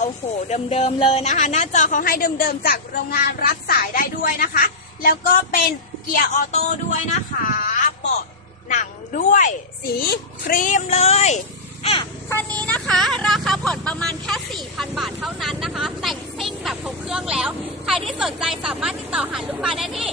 โอ้โหเดิมๆเลยนะคะ หน้าจอเขาให้เดิมๆจากโรงงานรับสายได้ด้วยนะคะ แล้วก็เป็นเกียร์ออโต้ด้วยนะคะเบาะหนังด้วย สีครีมเลยอะคันนี้นะคะ ราคาผ่อนประมาณแค่ 4,000 บาทเท่านั้นนะคะ แต่งซิ่งแบบครบเครื่องแล้ว ใครที่สนใจสามารถติดต่อหาลูกค้าได้ที่